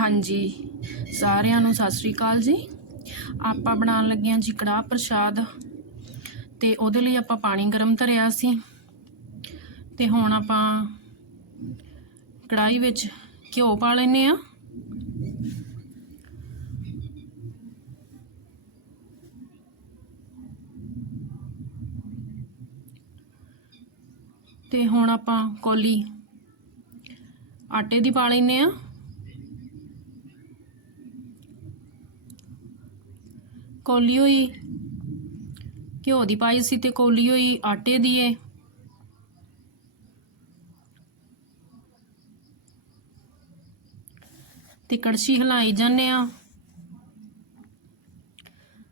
ਹਾਂਜੀ। ਸਾਰਿਆਂ ਨੂੰ ਸਤਿ ਸ੍ਰੀ ਅਕਾਲ ਜੀ। ਆਪਾਂ ਬਣਾਉਣ ਲੱਗੇ ਹਾਂ ਜੀ ਕੜਾਹ ਪ੍ਰਸ਼ਾਦ। ਤੇ ਉਹਦੇ ਲਈ ਆਪਾਂ ਪਾਣੀ ਗਰਮ ਧਰਿਆ ਸੀ। ਤੇ ਹੁਣ ਆਪਾਂ ਕੜਾਈ ਵਿੱਚ ਘਿਓ ਪਾ ਲੈਨੇ ਆ ਤੇ ਹੁਣ ਆਪਾਂ ਕੌਲੀ ਆਟੇ ਦੀ ਪਾ ਲੈਨੇ ਆ ਕੌਲੀ ਹੋਈ, ਘਿਓ ਦੀ ਪਾਈ ਸੀ ਤੇ ਕੌਲੀ ਹੋਈ, ਆਟੇ ਦੀ ਏ ਤੇ ਕੜਛੀ ਹਿਲਾਈ ਜਾਂਦੇ ਆ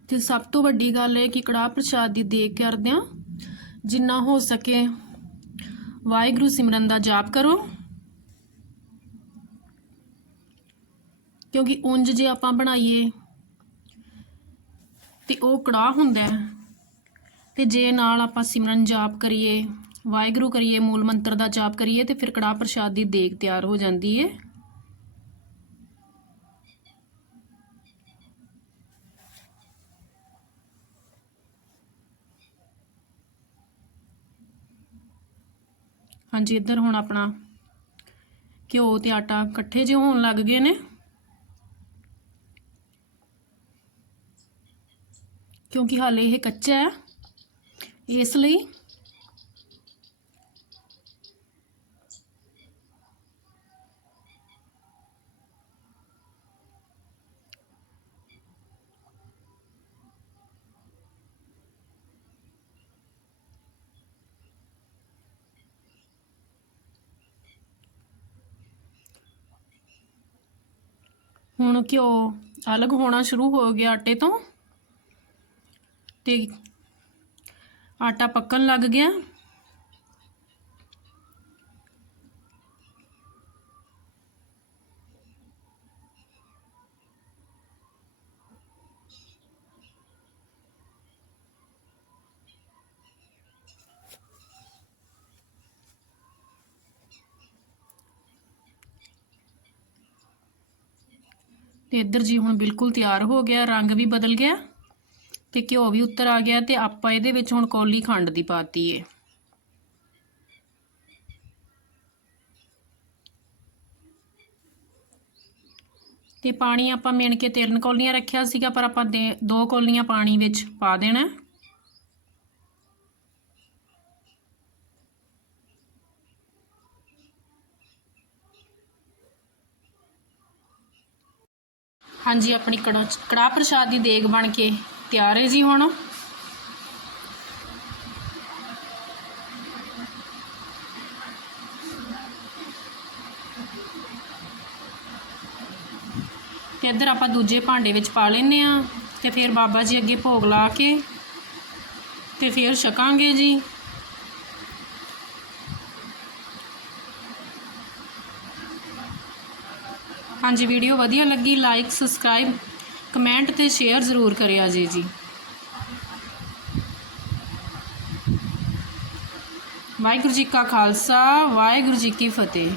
ਤੇ ਸਭ ਤੋਂ ਵੱਡੀ ਗੱਲ ਹੈ ਕਿ ਕੜਾਹ ਪ੍ਰਸ਼ਾਦ ਦੀ ਦੇਖ ਕਰਦੇ ਆ ਜਿੰਨਾ ਹੋ ਸਕੇ ਵਾਹਿਗੁਰੂ ਸਿਮਰਨ ਦਾ ਜਾਪ ਕਰੋ। ਕਿਉਂਕਿ ਉਂਝ ਜੇ ਆਪਾਂ ਬਣਾਈਏ ਤੇ ਉਹ ਕੜਾਹ ਹੁੰਦਾ ਹੈ। ਤੇ ਜੇ ਨਾਲ ਆਪਾਂ ਸਿਮਰਨ ਜਾਪ ਕਰੀਏ, ਵਾਹਿਗੁਰੂ ਕਰੀਏ, ਮੂਲ ਮੰਤਰ ਦਾ ਜਾਪ ਕਰੀਏ ਤੇ ਫਿਰ ਕੜਾਹ ਪ੍ਰਸ਼ਾਦ ਦੀ ਦੇਗ ਤਿਆਰ ਹੋ ਜਾਂਦੀ ਹੈ ਹਾਂਜੀ, ਇੱਧਰ ਹੁਣ ਆਪਣਾ ਘਿਓ ਤੇ ਆਟਾ ਇਕੱਠੇ ਜਿਹੇ ਹੋਣ ਲੱਗ ਗਏ ਨੇ। ਕਿਉਂਕਿ ਹਾਲੇ ਇਹ ਕੱਚਾ ਹੈ। ਇਸ ਲਈ ਹੁਣ ਘਿਓ ਅਲੱਗ ਹੋਣਾ ਸ਼ੁਰੂ ਹੋ ਗਿਆ ਆਟੇ ਤੋਂ। ਤੇ ਆਟਾ ਪੱਕਣ ਲੱਗ ਗਿਆ। ਤੇ ਇੱਧਰ ਜੀ ਹੁਣ ਬਿਲਕੁਲ ਤਿਆਰ ਹੋ ਗਿਆ, ਰੰਗ ਵੀ ਬਦਲ ਗਿਆ। ਤੇ ਘਿਓ ਵੀ ਉੱਤਰ ਆ ਗਿਆ ਤੇ ਆਪਾਂ ਇਹਦੇ ਵਿੱਚ ਹੁਣ ਕੌਲੀ ਖੰਡ ਦੀ ਪਾਤੀ ਏ। ਤੇ ਪਾਣੀ ਆਪਾਂ ਮਿਣ ਕੇ ਤਿੰਨ ਕੌਲੀਆਂ ਰੱਖਿਆ ਸੀਗਾ, ਪਰ ਆਪਾਂ ਦੇ ਦੋ ਕੌਲੀਆਂ ਪਾਣੀ ਵਿੱਚ ਪਾ ਦੇਣਾ। ਹਾਂਜੀ, ਆਪਣੀ ਕੜਾ ਕੜਾਹ ਪ੍ਰਸ਼ਾਦ ਦੀ ਦੇਗ ਬਣ ਕੇ ਤਿਆਰ ਹੈ ਜੀ ਹੁਣ। ਤੇ ਇੱਧਰ ਆਪਾਂ ਦੂਜੇ ਭਾਂਡੇ ਵਿੱਚ ਪਾ ਲੈਨੇ ਆ ਤੇ ਫਿਰ ਬਾਬਾ ਜੀ ਅੱਗੇ ਭੋਗ ਲਾ ਕੇ ਤੇ ਫਿਰ ਛਕਾਂਗੇ ਜੀ। ਹਾਂਜੀ ਵੀਡੀਓ ਵਧੀਆ ਲੱਗੀ ਲਾਈਕ ਸਬਸਕ੍ਰਾਈਬ ਕਮੈਂਟ ਤੇ ਸ਼ੇਅਰ ਜ਼ਰੂਰ ਕਰਿਆ ਜੀ ਜੀ। ਵਾਹਿਗੁਰੂ ਜੀ ਕਾ ਖਾਲਸਾ, ਵਾਹਿਗੁਰੂ ਜੀ ਕੀ ਫਤਿਹ।